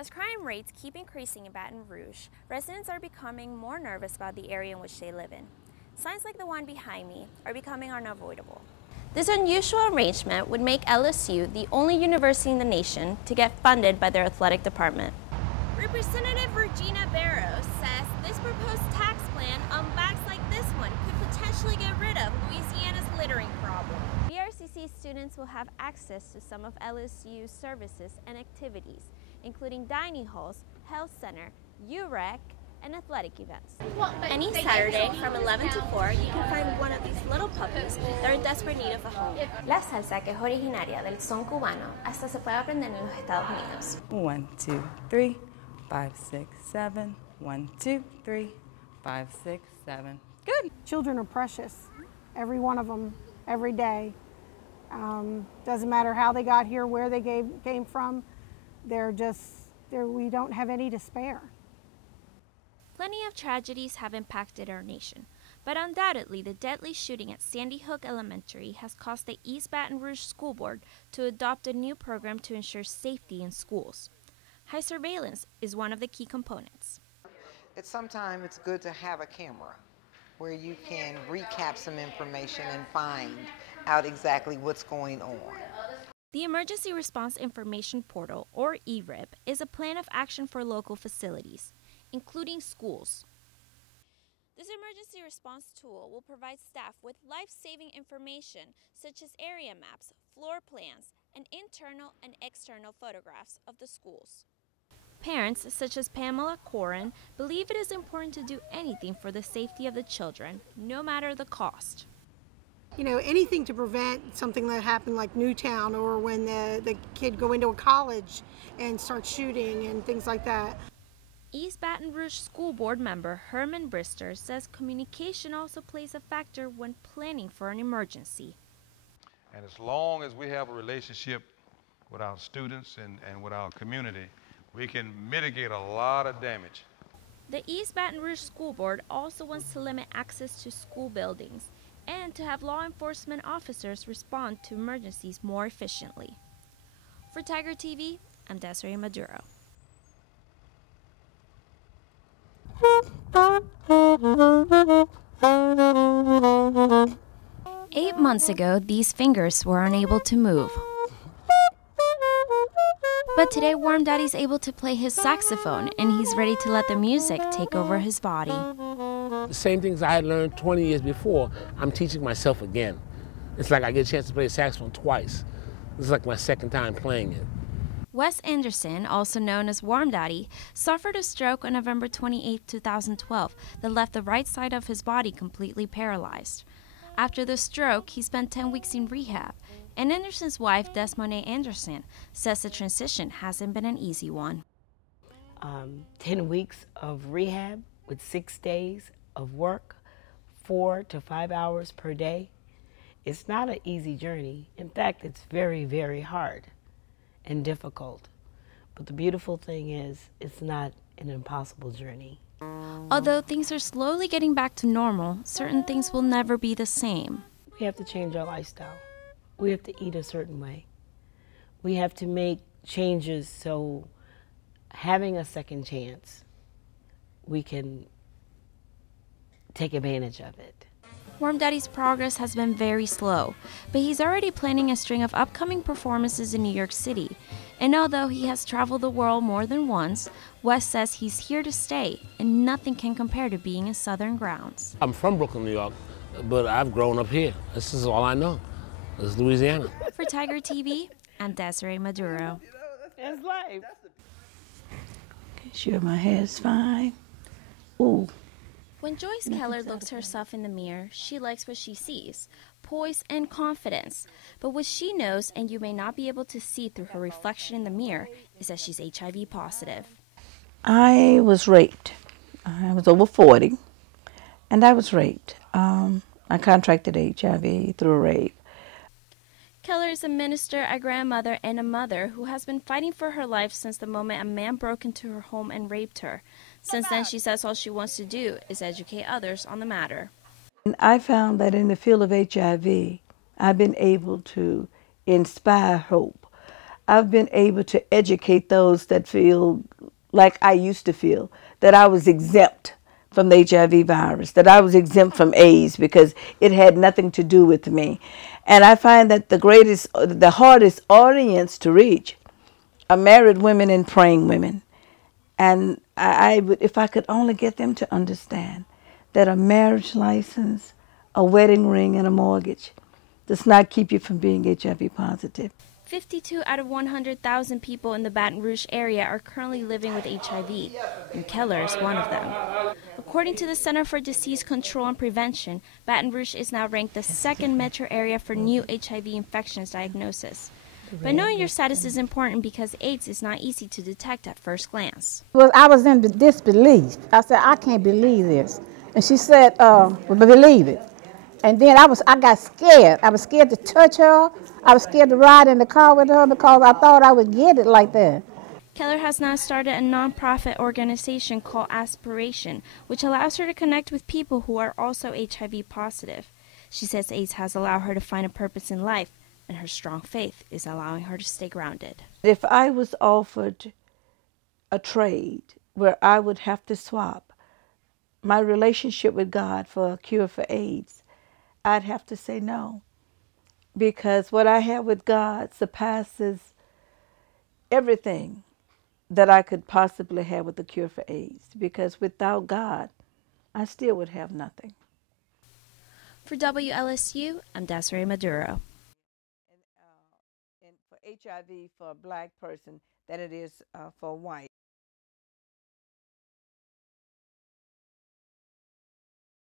As crime rates keep increasing in Baton Rouge, residents are becoming more nervous about the area in which they live in. Signs like the one behind me are becoming unavoidable. This unusual arrangement would make LSU the only university in the nation to get funded by their athletic department. Representative Regina Barrows says this proposed tax plan on bags like this one could potentially get rid of Louisiana's littering problem. BRCC students will have access to some of LSU's services and activities, including dining halls, health center, UREC, and athletic events. Any Saturday from 11 to 4, you can find one of these little puppies that are in desperate need of a home. La salsa, que es originaria del son cubano, hasta se puede aprender en los Estados Unidos. 1, 2, 3, 5, 6, 7. 1, 2, 3, 5, 6, 7. Good. Children are precious, every one of them, every day. Doesn't matter how they got here, where they came from. We don't have any to spare. Plenty of tragedies have impacted our nation, but undoubtedly the deadly shooting at Sandy Hook Elementary has caused the East Baton Rouge School Board to adopt a new program to ensure safety in schools. High surveillance is one of the key components. Sometimes it's good to have a camera where you can recap some information and find out exactly what's going on. The Emergency Response Information Portal, or ERIP, is a plan of action for local facilities, including schools. This emergency response tool will provide staff with life-saving information such as area maps, floor plans, and internal and external photographs of the schools. Parents, such as Pamela Corin, believe it is important to do anything for the safety of the children, no matter the cost. You know, anything to prevent something that happened like Newtown, or when the kid go into a college and start shooting and things like that. East Baton Rouge School Board member Herman Brister says communication also plays a factor when planning for an emergency. And as long as we have a relationship with our students and with our community, we can mitigate a lot of damage. The East Baton Rouge School Board also wants to limit access to school buildings and to have law enforcement officers respond to emergencies more efficiently. For Tiger TV, I'm Desiree Maduro. Eight months ago, these fingers were unable to move. But today, Warm Daddy's able to play his saxophone, and he's ready to let the music take over his body. The same things I had learned 20 years before, I'm teaching myself again. It's like I get a chance to play the saxophone twice. This is like my second time playing it. Wes Anderson, also known as Warm Daddy, suffered a stroke on November 28, 2012, that left the right side of his body completely paralyzed. After the stroke, he spent 10 weeks in rehab, and Anderson's wife, Desmone Anderson, says the transition hasn't been an easy one. 10 weeks of rehab with 6 days of work, 4 to 5 hours per day. It's not an easy journey. In fact, it's very, very hard and difficult. But the beautiful thing is, it's not an impossible journey. Although things are slowly getting back to normal, certain things will never be the same. We have to change our lifestyle. We have to eat a certain way. We have to make changes so having a second chance, we can take advantage of it. Warm Daddy's progress has been very slow, but he's already planning a string of upcoming performances in New York City. And although he has traveled the world more than once, Wes says he's here to stay, and nothing can compare to being in Southern grounds. I'm from Brooklyn, New York, but I've grown up here. This is all I know. This is Louisiana. For Tiger TV, I'm Desiree Maduro. That's life. Okay, sure my hair's fine. Ooh. When Joyce Keller looks herself in the mirror, she likes what she sees, poise and confidence. But what she knows, and you may not be able to see through her reflection in the mirror, is that she's HIV positive. I was raped. I was over 40, and I was raped. I contracted HIV through a rape. Keller is a minister, a grandmother, and a mother who has been fighting for her life since the moment a man broke into her home and raped her. Since then, she says all she wants to do is educate others on the matter. And I found that in the field of HIV, I've been able to inspire hope. I've been able to educate those that feel like I used to feel, that I was exempt from the HIV virus, that I was exempt from AIDS because it had nothing to do with me. And I find that the hardest audience to reach are married women and praying women. And I would, if I could only get them to understand that a marriage license, a wedding ring, and a mortgage does not keep you from being HIV positive. 52 out of 100,000 people in the Baton Rouge area are currently living with HIV, and Keller is one of them. According to the Center for Disease Control and Prevention, Baton Rouge is now ranked the second metro area for new HIV infections diagnosis. But knowing your status is important because AIDS is not easy to detect at first glance. Well, I was in disbelief. I said, I can't believe this. And she said, well, believe it. And then I got scared. I was scared to touch her. I was scared to ride in the car with her because I thought I would get it like that. Keller has now started a nonprofit organization called Aspiration, which allows her to connect with people who are also HIV positive. She says AIDS has allowed her to find a purpose in life, and her strong faith is allowing her to stay grounded. If I was offered a trade where I would have to swap my relationship with God for a cure for AIDS, I'd have to say no, because what I have with God surpasses everything that I could possibly have with the cure for AIDS, because without God, I still would have nothing. For WLSU, I'm Desiree Maduro. And for HIV for a black person than it is for white.